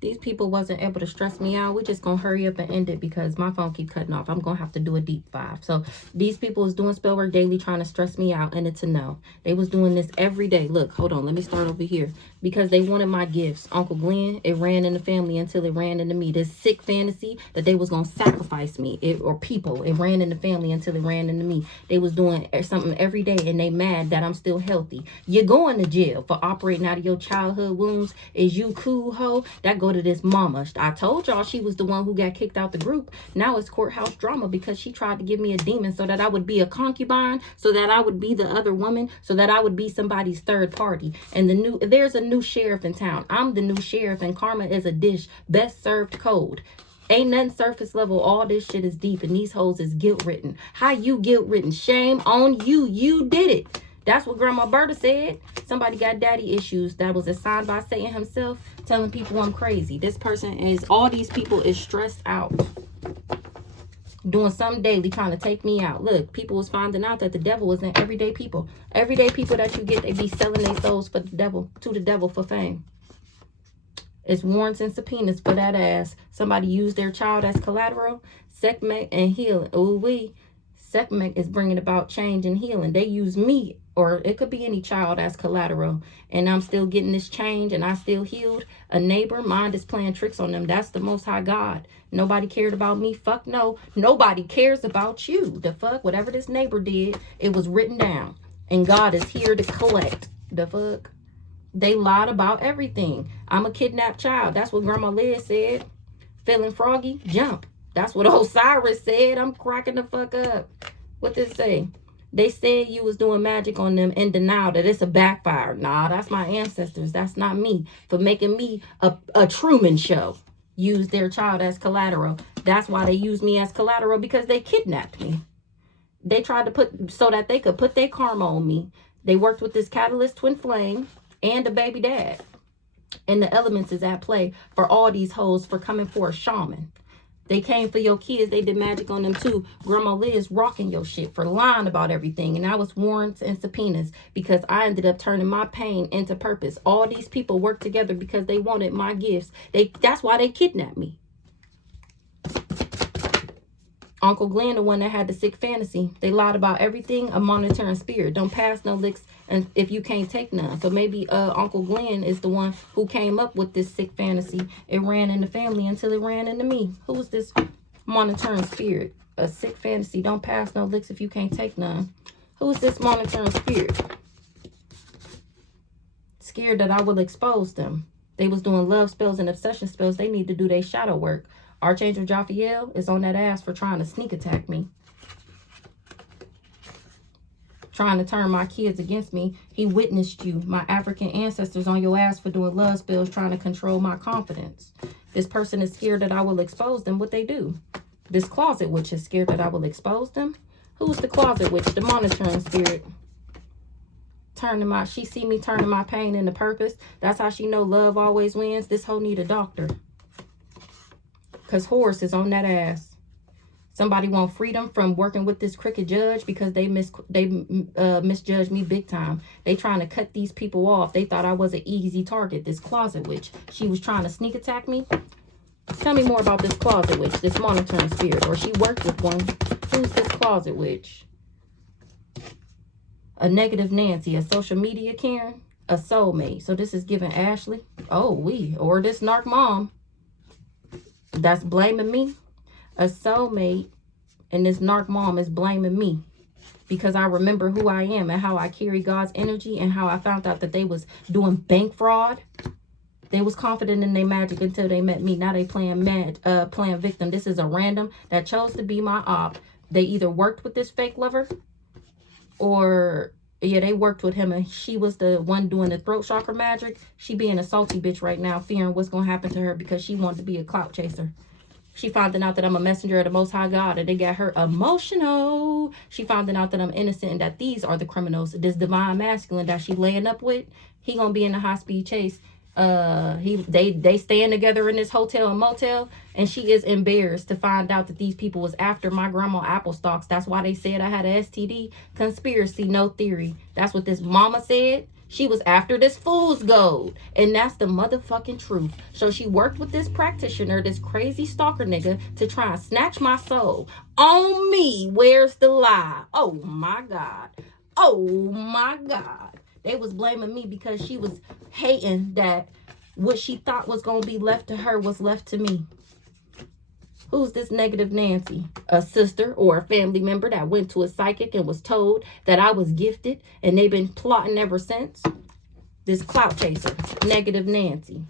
These people wasn't able to stress me out. We're just gonna hurry up and end it because my phone keep cutting off. I'm gonna have to do a deep five. So these people was doing spell work daily trying to stress me out, and it's a no. They was doing this every day. Look, hold on, let me start over here. Because they wanted my gifts. Uncle Glenn, it ran in the family until it ran into me. This sick fantasy that they was gonna sacrifice me, or people, it ran in the family until it ran into me. They was doing something every day, and they mad that I'm still healthy. You're going to jail for operating out of your childhood wounds. Is you cool, ho? That go to this mama. I told y'all she was the one who got kicked out the group. Now it's courthouse drama because she tried to give me a demon so that I would be a concubine, so that I would be the other woman, so that I would be somebody's third party. And there's a new sheriff in town. I'm the new sheriff, and karma is a dish best served cold. Ain't nothing surface level. All this shit is deep, and these hoes is guilt written. How you guilt written? Shame on you. You did it. That's what Grandma Berta said. Somebody got daddy issues that was assigned by Satan himself, telling people I'm crazy. This person is, all these people is stressed out, doing something daily, trying to take me out. Look, people was finding out that the devil was in everyday people. Everyday people that you get, they be selling their souls for the devil, to the devil for fame. It's warrants and subpoenas for that ass. Somebody used their child as collateral. Sekhmet and healing. Ooh wee. Sekhmet is bringing about change and healing. They use me, or it could be any child, as collateral, and I'm still getting this change, and I still healed. A neighbor, mind is playing tricks on them. That's the Most High God. Nobody cared about me. Fuck no. Nobody cares about you. The fuck? Whatever this neighbor did, it was written down, and God is here to collect. The fuck? They lied about everything. I'm a kidnapped child. That's what Grandma Liz said. Feeling froggy? Jump. That's what Osiris said. I'm cracking the fuck up. What did it say? They said you was doing magic on them in denial that it's a backfire. Nah, that's my ancestors. That's not me. For making me a Truman Show. Use their child as collateral. That's why they used me as collateral, because they kidnapped me. They tried to put, so that they could put their karma on me. They worked with this catalyst twin flame and a baby dad. And the elements is at play for all these hoes for coming for a shaman. They came for your kids. They did magic on them too. Grandma Liz rocking your shit for lying about everything. And I was warrants and subpoenas because I ended up turning my pain into purpose. All these people worked together because they wanted my gifts. That's why they kidnapped me. Uncle Glenn, the one that had the sick fantasy. They lied about everything. A monitoring spirit. Don't pass no licks and if you can't take none. So maybe Uncle Glenn is the one who came up with this sick fantasy. It ran in the family until it ran into me. Who's this monitoring spirit? A sick fantasy. Don't pass no licks if you can't take none. Who's this monitoring spirit? Scared that I will expose them. They was doing love spells and obsession spells. They need to do their shadow work. Archangel Jophiel is on that ass for trying to sneak attack me. Trying to turn my kids against me. He witnessed you, my African ancestors, on your ass for doing love spells, trying to control my confidence. This person is scared that I will expose them. What they do? This closet witch is scared that I will expose them. Who's the closet witch? The monitoring spirit. She see me turning my pain into purpose. That's how she know love always wins. This hoe need a doctor. Because Horus is on that ass. Somebody want freedom from working with this crooked judge because they misjudged me big time. They trying to cut these people off. They thought I was an easy target. This closet witch. She was trying to sneak attack me. Tell me more about this closet witch, this monitoring spirit. Or she worked with one. Who's this closet witch? A negative Nancy, a social media Karen, a soulmate. So this is giving Ashley. Oh, or this narc mom. That's blaming me. A soulmate and this narc mom is blaming me because I remember who I am and how I carry God's energy and how I found out that they was doing bank fraud. They was confident in their magic until they met me. Now they playing victim. This is a random that chose to be my op. They either worked with this fake lover or yeah, they worked with him, and she was the one doing the throat chakra magic. She being a salty bitch right now, fearing what's going to happen to her because she wanted to be a clout chaser. She finding out that I'm a messenger of the Most High God, and they got her emotional. She finding out that I'm innocent and that these are the criminals. This divine masculine that she laying up with, he going to be in a high-speed chase. They staying together in this hotel and motel, and she is embarrassed to find out that these people was after my grandma apple stalks. That's why they said I had a STD. Conspiracy, no theory. That's what this mama said. She was after this fool's gold. And that's the motherfucking truth. So she worked with this practitioner, this crazy stalker nigga, to try and snatch my soul. On me, where's the lie? Oh my God. Oh my God. They was blaming me because she was hating that what she thought was going to be left to her was left to me. Who's this negative Nancy? A sister or a family member that went to a psychic and was told that I was gifted, and they've been plotting ever since? This clout chaser, negative Nancy.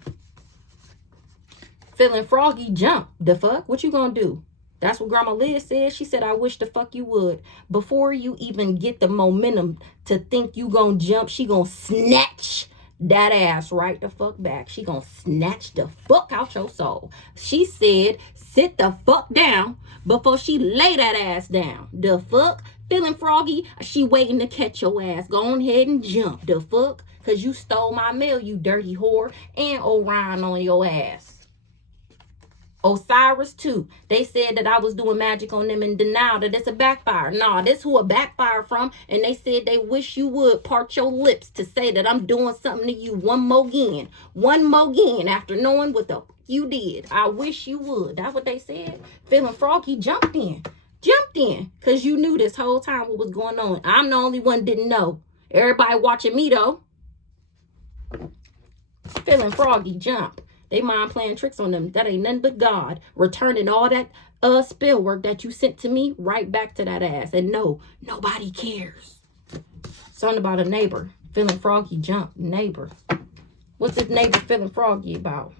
Feeling froggy, jump. The fuck? What you gonna do? That's what Grandma Liz said. She said, I wish the fuck you would. Before you even get the momentum to think you gonna jump, she gonna snatch that ass right the fuck back. She gonna snatch the fuck out your soul. She said, sit the fuck down before she lay that ass down. The fuck? Feeling froggy? She waiting to catch your ass. Go on ahead and jump. The fuck? Because you stole my mail, you dirty whore. And Orion on your ass. Osiris too. They said that I was doing magic on them and denial that it's a backfire. Nah, this who a backfire from. And they said they wish you would part your lips to say that I'm doing something to you one more again. One more again after knowing what the you did. I wish you would. That's what they said. Feeling froggy, jumped in. Jumped in. Because you knew this whole time what was going on. I'm the only one didn't know. Everybody watching me though. Feeling froggy, jump. They mind playing tricks on them. That ain't nothing but God returning all that spell work that you sent to me right back to that ass. And no, nobody cares. Something about a neighbor feeling froggy, jump. Neighbor. What's this neighbor feeling froggy about?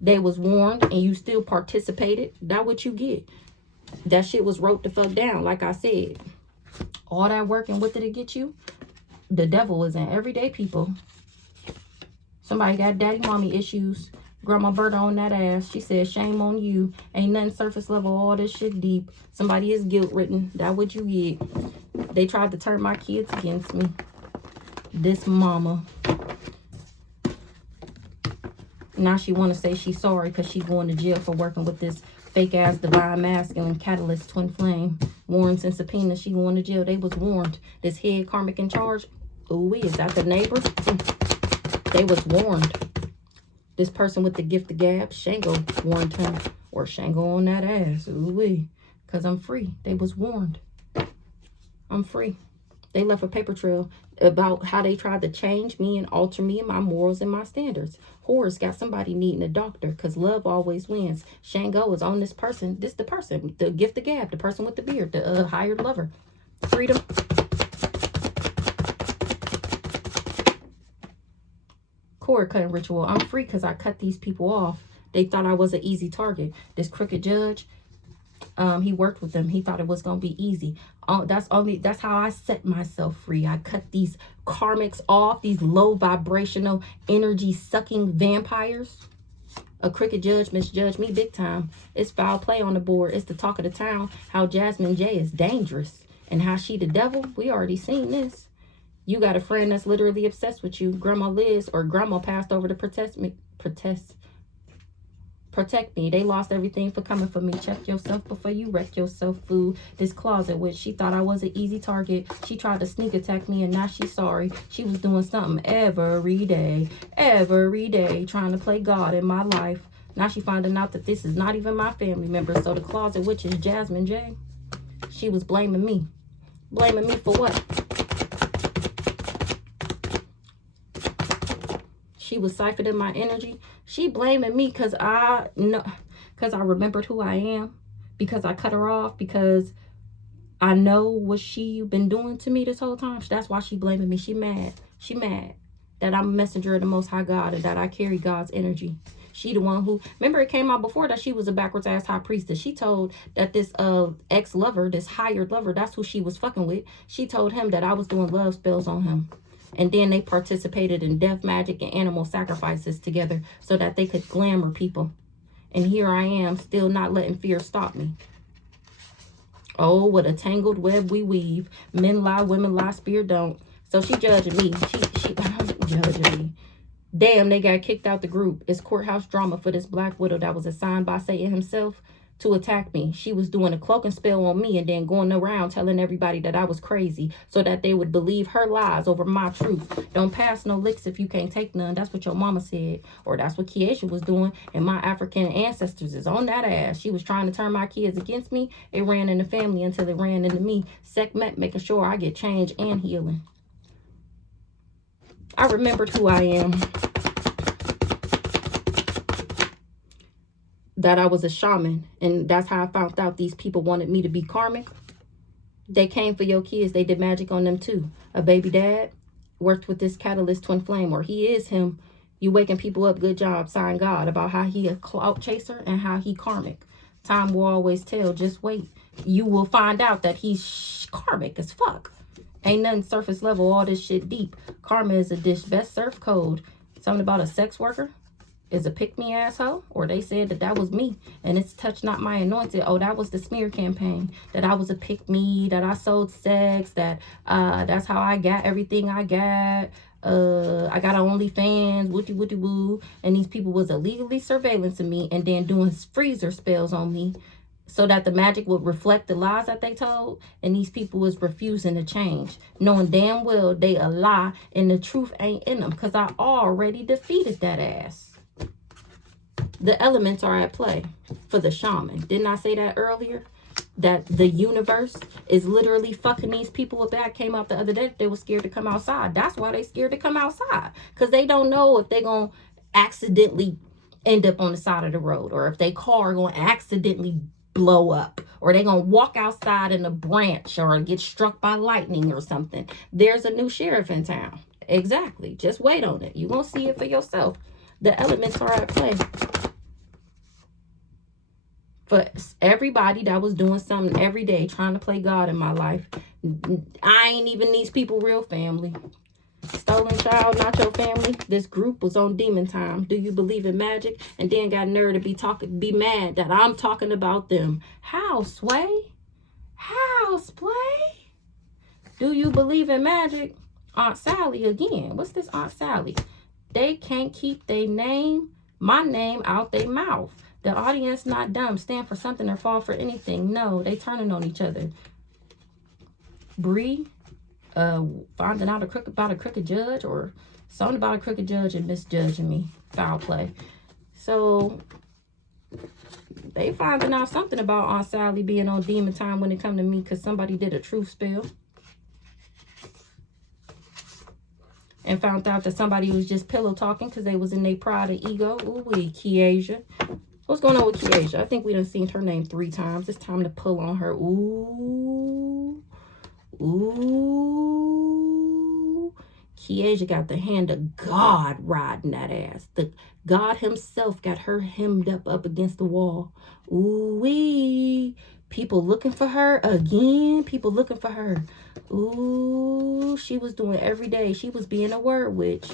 They was warned and you still participated. That what you get. That shit was wrote the fuck down, like I said. All that work, and what did it get you? The devil is in everyday people. Somebody got daddy mommy issues. Grandma Berta on that ass. She said, shame on you. Ain't nothing surface level. All this shit deep. Somebody is guilt ridden. That what you get. They tried to turn my kids against me. This mama. Now she want to say she's sorry because she's going to jail for working with this fake ass divine masculine catalyst twin flame. Warrants and subpoenas. She going to jail. They was warned. This head karmic in charge. Ooh, is that the neighbor? They was warned. This person with the gift of gab, Shango warned him. Or Shango on that ass. Ooh-wee. Because I'm free. They was warned. I'm free. They left a paper trail about how they tried to change me and alter me and my morals and my standards. Horrors got somebody needing a doctor because love always wins. Shango is on this person. This the person. The gift of gab. The person with the beard. The hired lover. Freedom. Cord cutting ritual. I'm free because I cut these people off. They thought I was an easy target. This crooked judge, he worked with them. He thought it was gonna be easy. That's how I set myself free. I cut these karmics off, these low vibrational energy sucking vampires. A crooked judge misjudged me big time. It's foul play on the board. It's the talk of the town. How Jasmine J is dangerous and how she the devil. We already seen this. You got a friend that's literally obsessed with you. Grandma Liz or Grandma passed over to protect me. They lost everything for coming for me. Check yourself before you wreck yourself, fool. This closet witch, she thought I was an easy target. She tried to sneak attack me and now she's sorry. She was doing something every day, trying to play God in my life. Now she finding out that this is not even my family member. So the closet witch is Jasmine J. She was blaming me. Blaming me for what? She was siphoning my energy. She blaming me because I remembered who I am, because I cut her off, because I know what she been doing to me this whole time. That's why she blaming me. She mad. She mad that I'm a messenger of the Most High God and that I carry God's energy. She the one who, remember it came out before that she was a backwards ass high priestess. She told that this ex-lover, this hired lover, that's who she was fucking with. She told him that I was doing love spells on him. And then they participated in death magic and animal sacrifices together so that they could glamour people. And here I am, still not letting fear stop me. Oh, what a tangled web we weave. Men lie, women lie, spirit don't. So she judging me. She judging me. Damn, they got kicked out the group. It's courthouse drama for this black widow that was assigned by Satan himself to attack me. She was doing a cloak and spell on me and then going around telling everybody that I was crazy so that they would believe her lies over my truth. Don't pass no licks if you can't take none. That's what your mama said, or that's what Kiesha was doing, and my African ancestors is on that ass. She was trying to turn my kids against me. It ran in the family until it ran into me. Sekhmet making sure I get change and healing. I remembered who I am. That I was a shaman, and that's how I found out these people wanted me to be karmic. They came for your kids. They did magic on them too. A baby dad worked with this catalyst twin flame, or he is him. You waking people up, good job, sign God, about how he a clout chaser and how he karmic. Time will always tell. Just wait. You will find out that he's karmic as fuck. Ain't nothing surface level, all this shit deep. Karma is a dish, best surf code. Something about a sex worker is a pick-me asshole, or they said that was me, and it's touch not my anointed. Oh, that was the smear campaign, that I was a pick-me, that I sold sex, that that's how I got everything I got. I got OnlyFans, wooty woo, and these people was illegally surveillancing me and then doing freezer spells on me so that the magic would reflect the lies that they told, and these people was refusing to change, knowing damn well they a lie and the truth ain't in them, because I already defeated that ass. The elements are at play for the shaman. Didn't I say that earlier? That the universe is literally fucking these people up. That came out the other day. They were scared to come outside. That's why they scared to come outside. Because they don't know if they're going to accidentally end up on the side of the road, or if their car going to accidentally blow up, or they're going to walk outside in a branch or get struck by lightning or something. There's a new sheriff in town. Exactly. Just wait on it. You're going to see it for yourself. The elements are at play for everybody that was doing something every day trying to play God in my life. I ain't even these people real family. Stolen child, not your family. This group was on demon time. Do you believe in magic? And then got nerve to be mad that I'm talking about them. How, Sway? How, Sway? Do you believe in magic? Aunt Sally again. What's this Aunt Sally? They can't keep my name out their mouth. The audience not dumb, stand for something or fall for anything. No, they turning on each other. Bree, finding out about a crooked judge, or something about a crooked judge and misjudging me. Foul play. So they finding out something about Aunt Sally being on demon time when it come to me, because somebody did a truth spell. And found out that somebody was just pillow talking because they was in their pride and ego. Ooh-wee, Kiesha. What's going on with Kiesha? I think we done seen her name 3 times. It's time to pull on her. Ooh. Ooh. Kiesha got the hand of God riding that ass. The God himself got her hemmed up against the wall. Ooh-wee. People looking for her again. People looking for her. Ooh, she was doing every day. She was being a word witch.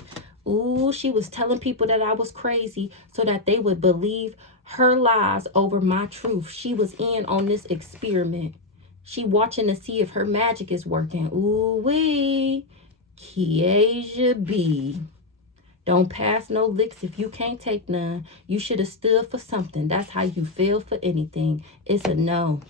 Ooh, she was telling people that I was crazy so that they would believe her lies over my truth. She was in on this experiment. She watching to see if her magic is working. Ooh-wee. Kiesha B. Don't pass no licks if you can't take none. You should have stood for something. That's how you feel for anything. It's a no.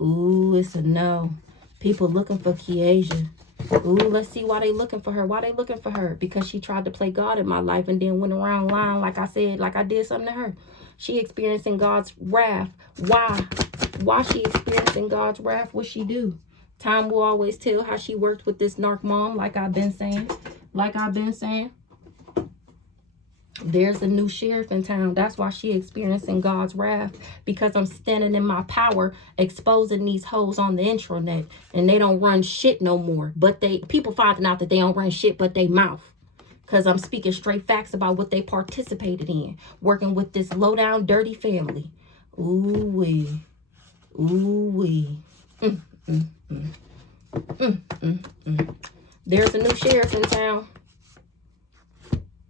Ooh, it's a no. People looking for Kiesha. Ooh, let's see why they looking for her. Why they looking for her? Because she tried to play God in my life and then went around lying like I said, like I did something to her. She experiencing God's wrath. Why? Why she experiencing God's wrath? What she do? Time will always tell how she worked with this narc mom, like I've been saying. There's a new sheriff in town. That's why she experiencing God's wrath, because I'm standing in my power, exposing these hoes on the intranet, and they don't run shit no more. But people finding out that they don't run shit but they mouth, because I'm speaking straight facts about what they participated in, working with this low down dirty family. Ooh wee, ooh wee. There's a new sheriff in town.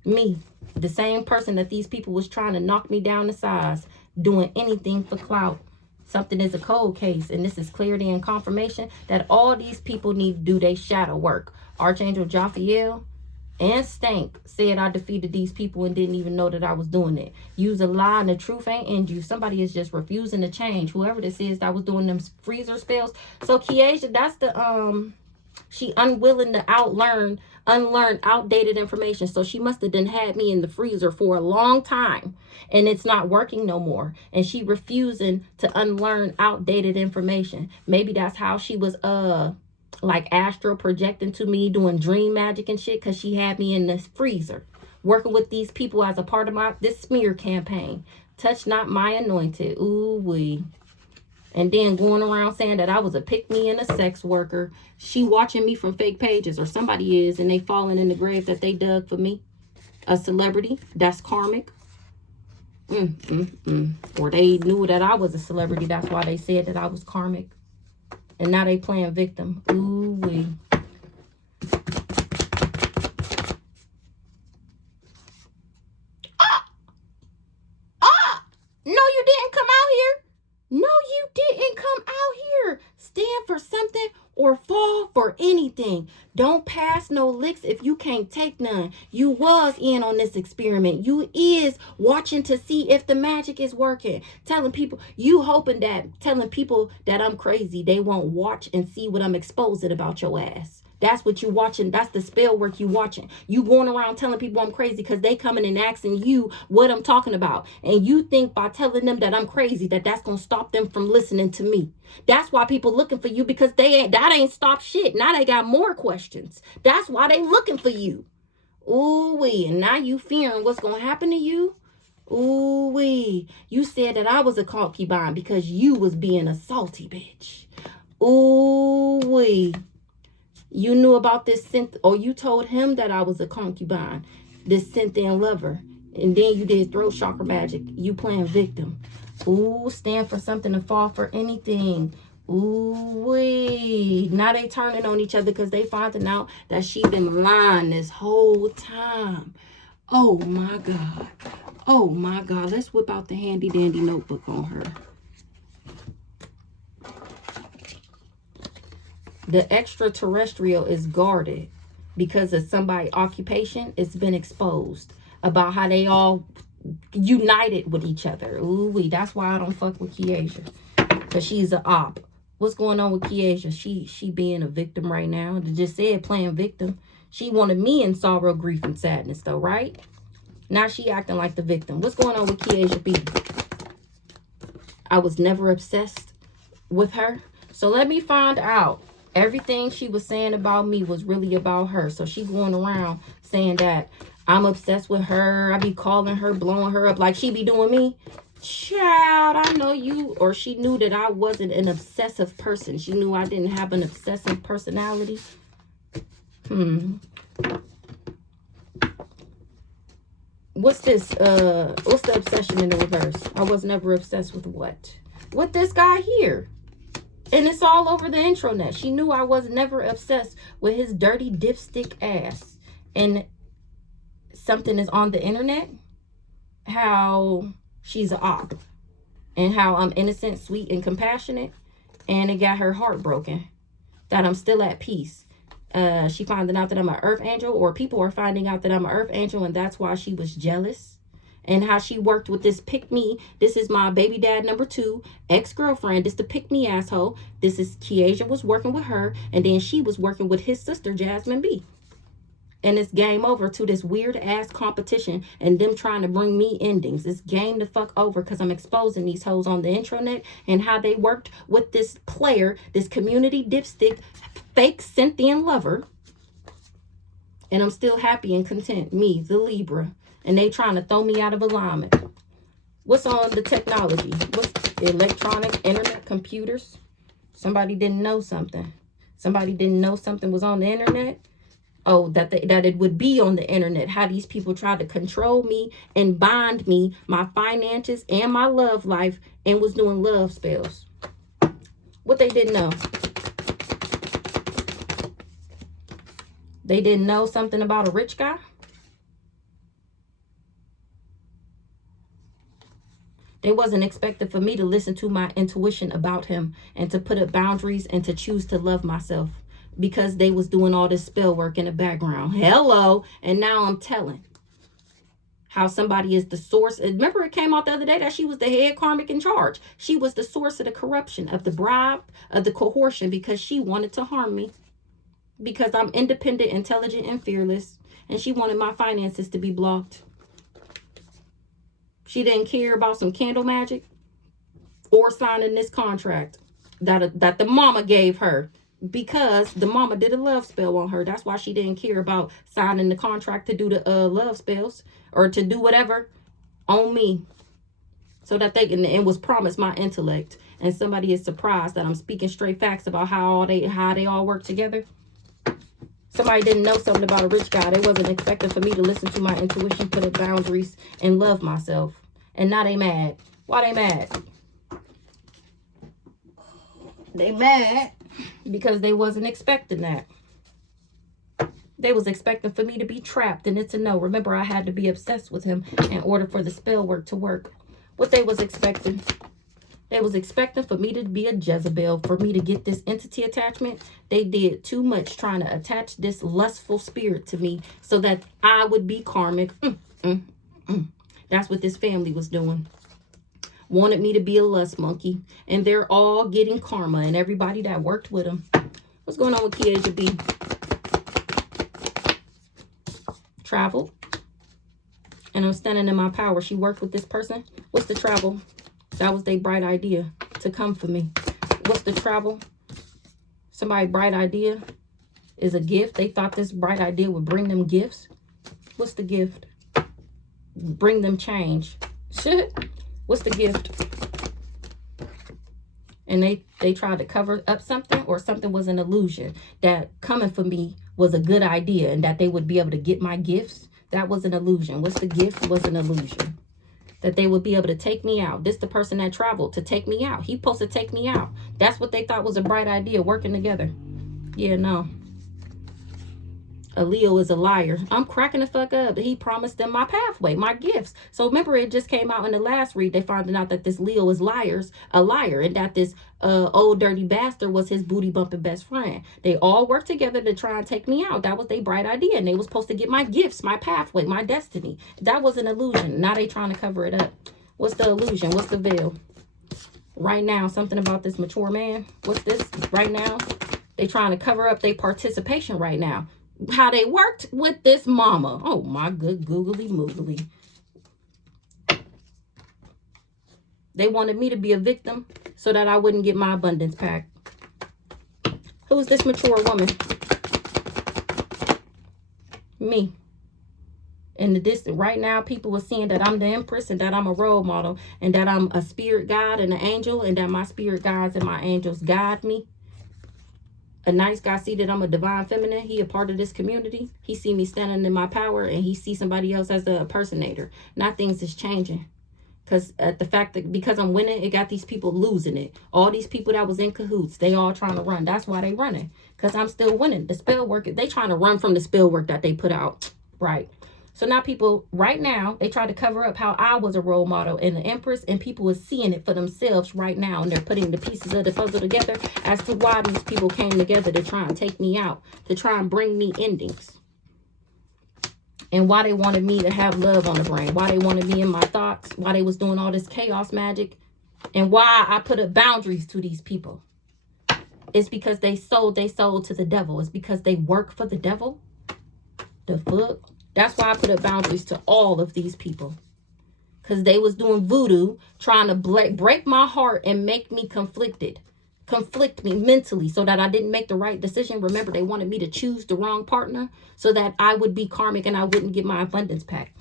Me. The same person that these people was trying to knock me down to size, doing anything for clout. Something is a cold case, and this is clarity and confirmation that all these people need to do their shadow work. Archangel Jophiel, and Stank said I defeated these people and didn't even know that I was doing it. Use a lie and the truth ain't in you. Somebody is just refusing to change. Whoever this is that was doing them freezer spells. So Kiesha, that's the she unwilling to unlearn outdated information. So she must have done had me in the freezer for a long time and it's not working no more. And she refusing to unlearn outdated information. Maybe that's how she was like astral projecting to me, doing dream magic and shit, because she had me in the freezer working with these people as a part of this smear campaign. Touch not my anointed. Ooh wee. And then going around saying that I was a pick-me and a sex worker. She watching me from fake pages, or somebody is, and they falling in the grave that they dug for me. A celebrity, that's karmic. Or they knew that I was a celebrity, that's why they said that I was karmic. And now they playing victim. Ooh wee. No, you didn't come out here. No, you didn't come out here. Stand for something or fall for anything. Don't pass no licks if you can't take none. You was in on this experiment. You is watching to see if the magic is working. Telling people, you hoping that, telling people that I'm crazy, they won't watch and see what I'm exposing about your ass. That's what you watching. That's the spell work you watching. You going around telling people I'm crazy because they coming and asking you what I'm talking about. And you think by telling them that I'm crazy that's going to stop them from listening to me. That's why people looking for you, because that ain't stopped shit. Now they got more questions. That's why they looking for you. Ooh wee. And now you fearing what's going to happen to you. Ooh wee. You said that I was a concubine because you was being a salty bitch. Ooh wee. You knew about this synth, or you told him that I was a concubine, this Cynthian lover, and then you did throat chakra magic. You playing victim. Ooh, stand for something and fall for anything. Ooh wee. Now they turning on each other because they finding out that she been lying this whole time. Oh my God. Oh my God. Let's whip out the handy dandy notebook on her. The extraterrestrial is guarded because of somebody's occupation. It's been exposed about how they all united with each other. Ooh wee. That's why I don't fuck with Kiesha, because she's a op. What's going on with Kiesha? She being a victim right now. They just said playing victim. She wanted me in sorrow, grief, and sadness though, right? Now she acting like the victim. What's going on with Kiesha B? I was never obsessed with her. So let me find out. Everything she was saying about me was really about her. So she going around saying that I'm obsessed with her. I be calling her, blowing her up like she be doing me. Child, I know you. Or she knew that I wasn't an obsessive person. She knew I didn't have an obsessive personality. What's this? What's the obsession in the reverse? I was never obsessed with what? With this guy here. And it's all over the intranet. She knew I was never obsessed with his dirty dipstick ass. And something is on the internet. How she's an op. And how I'm innocent, sweet, and compassionate. And it got her heart broken. That I'm still at peace. She finding out that I'm an earth angel. Or people are finding out that I'm an earth angel. And that's why she was jealous. And how she worked with this pick-me. This is my baby dad number 2 ex-girlfriend. This the pick-me asshole. This is Kiesha was working with her. And then she was working with his sister, Jasmine B. And it's game over to this weird-ass competition. And them trying to bring me endings. It's game the fuck over. Because I'm exposing these hoes on the intranet. And how they worked with this player. This community dipstick. Fake Cynthian lover. And I'm still happy and content. Me, the Libra. And they trying to throw me out of alignment. What's on the technology? What's electronic, internet, computers? Somebody didn't know something. Somebody didn't know something was on the internet. Oh, that it would be on the internet. How these people try to control me and bind me, my finances, and my love life, and was doing love spells. What they didn't know. They didn't know something about a rich guy. They wasn't expected for me to listen to my intuition about him and to put up boundaries and to choose to love myself. because they was doing all this spell work in the background. Hello. And now I'm telling how somebody is the source. Remember, it came out the other day that she was the head karmic in charge. She was the source of the corruption, of the bribe, of the coercion, because she wanted to harm me. Because I'm independent, intelligent, and fearless. And she wanted my finances to be blocked. She didn't care about some candle magic or signing this contract that the mama gave her, because the mama did a love spell on her. That's why she didn't care about signing the contract to do the love spells or to do whatever on me, so that they can, and was promised my intellect. And somebody is surprised that I'm speaking straight facts about how they all work together. Somebody didn't know something about a rich guy. They wasn't expecting for me to listen to my intuition, put up boundaries, and love myself. And now they mad. Why they mad? They mad because they wasn't expecting that. They was expecting for me to be trapped, and it's a no. Remember, I had to be obsessed with him in order for the spell work to work. What they was expecting. They was expecting for me to be a Jezebel, for me to get this entity attachment. They did too much trying to attach this lustful spirit to me so that I would be karmic. That's what this family was doing. Wanted me to be a lust monkey. And they're all getting karma, and everybody that worked with them. What's going on with Kiesha B? Travel. And I'm standing in my power. She worked with this person. What's the travel? That was their bright idea to come for me. What's the travel? Somebody's bright idea is a gift. They thought this bright idea would bring them gifts. What's the gift? Bring them change. What's the gift? And they tried to cover up something, or something was an illusion that coming for me was a good idea and that they would be able to get my gifts. That was an illusion. What's the gift? Was an illusion. That they would be able to take me out. This the person that traveled to take me out. He supposed to take me out. That's what they thought was a bright idea, working together. Yeah, no. A Leo is a liar. I'm cracking the fuck up. He promised them my pathway, my gifts. So remember, it just came out in the last read. They found out that this Leo is a liar, and that this old dirty bastard was his booty bumping best friend. They all worked together to try and take me out. That was their bright idea, and they was supposed to get my gifts, my pathway, my destiny. That was an illusion. Now they trying to cover it up. What's the illusion? What's the veil? Right now, something about this mature man. What's this? Right now, they trying to cover up their participation right now. How they worked with this mama. Oh my good googly moogly. They wanted me to be a victim so that I wouldn't get my abundance pack. Who's this mature woman? Me. In the distance right now, people are seeing that I'm the empress, and that I'm a role model, and that I'm a spirit guide and an angel, and that my spirit guides and my angels guide me. A nice guy see that I'm a divine feminine. He a part of this community. He see me standing in my power, and he see somebody else as the impersonator. Now things is changing. Because the fact that because I'm winning, it got these people losing it. All these people that was in cahoots, they all trying to run. That's why they running. Because I'm still winning. The spell work, they trying to run from the spell work that they put out. Right. So now people, right now, they try to cover up how I was a role model and the empress, and people are seeing it for themselves right now, and they're putting the pieces of the puzzle together as to why these people came together to try and take me out, to try and bring me endings, and why they wanted me to have love on the brain, why they wanted me in my thoughts, why they was doing all this chaos magic, and why I put up boundaries to these people. It's because they sold their soul to the devil. It's because they work for the devil. The fuck? That's why I put up boundaries to all of these people. Because they was doing voodoo, trying to break my heart and make me conflicted. Conflict me mentally so that I didn't make the right decision. Remember, they wanted me to choose the wrong partner so that I would be karmic and I wouldn't get my abundance pack.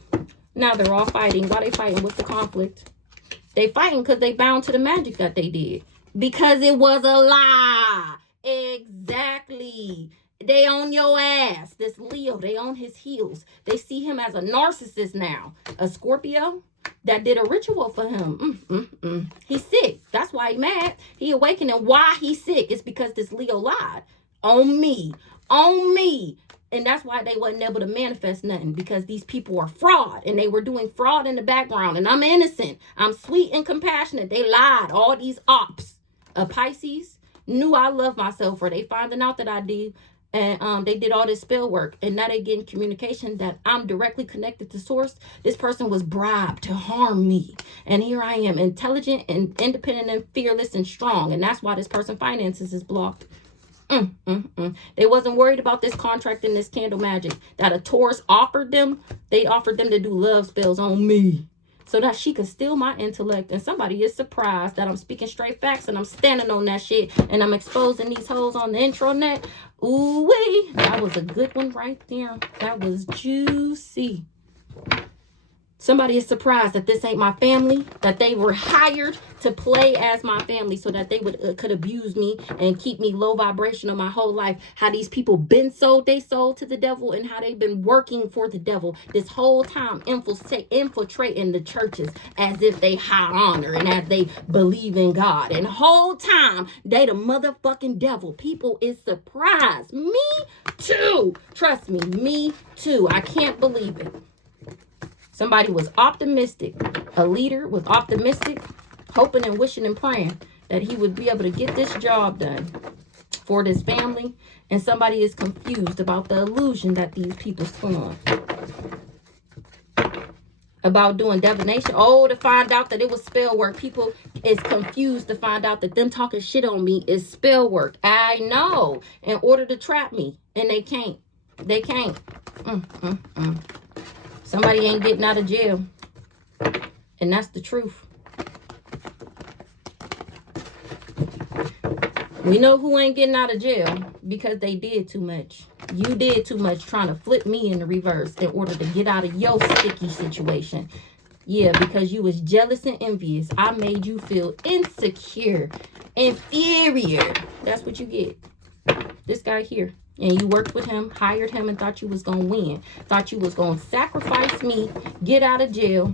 Now they're all fighting. Why they fighting? What's the conflict? They fighting because they bound to the magic that they did. Because it was a lie. Exactly. They on your ass. This Leo, they on his heels. They see him as a narcissist now. A Scorpio that did a ritual for him. He's sick. That's why he mad. He awakening. Why he's sick? It's because this Leo lied. On me. On me. And that's why they wasn't able to manifest nothing. Because these people are fraud. And they were doing fraud in the background. And I'm innocent. I'm sweet and compassionate. They lied. All these ops. A Pisces knew I love myself, or they finding out that I did, and they did all this spell work, and now they getting communication that I'm directly connected to source. This person was bribed to harm me, and here I am, intelligent and independent and fearless and strong, and that's why this person finances is blocked. They wasn't worried about this contract and this candle magic that a Taurus offered them. They offered them to do love spells on me so that she could steal my intellect. And somebody is surprised that I'm speaking straight facts and I'm standing on that shit and I'm exposing these hoes on the intranet. Ooh wee, that was a good one right there. That was juicy. Somebody is surprised that this ain't my family, that they were hired to play as my family so that they could abuse me and keep me low vibrational my whole life. How these people been sold they soul to the devil, and how they've been working for the devil this whole time, infiltrating the churches as if they high honor and as they believe in God. And the whole time, they the motherfucking devil. People is surprised. Me too. Trust me, me too. I can't believe it. Somebody was optimistic. A leader was optimistic, hoping and wishing and praying that he would be able to get this job done for this family. And somebody is confused about the illusion that these people spawn. About doing divination. Oh, to find out that it was spell work. People is confused to find out that them talking shit on me is spell work. I know. In order to trap me. And they can't. They can't. Somebody ain't getting out of jail. And that's the truth. We know who ain't getting out of jail because they did too much. You did too much trying to flip me in the reverse in order to get out of your sticky situation. Yeah, because you was jealous and envious. I made you feel insecure, inferior. That's what you get. This guy here. And you worked with him, hired him, and thought you was going to win. Thought you was going to sacrifice me, get out of jail.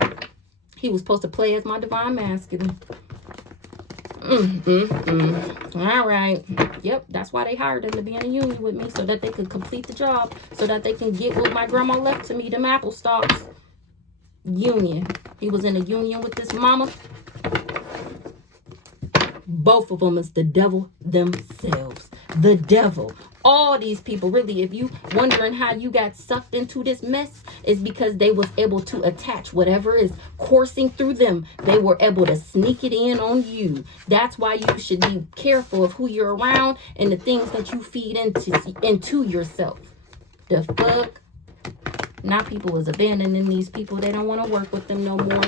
He was supposed to play as my divine masculine. All right. Yep, that's why they hired him to be in a union with me, so that they could complete the job, so that they can get what my grandma left to me, them apple stalks. Union. He was in a union with this mama. Both of them is the devil themselves. The devil. All these people, really, if you wondering how you got sucked into this mess, is because they was able to attach whatever is coursing through them. They were able to sneak it in on you. That's why you should be careful of who you're around and the things that you feed into yourself. The fuck? Now people is abandoning these people. They don't want to work with them no more.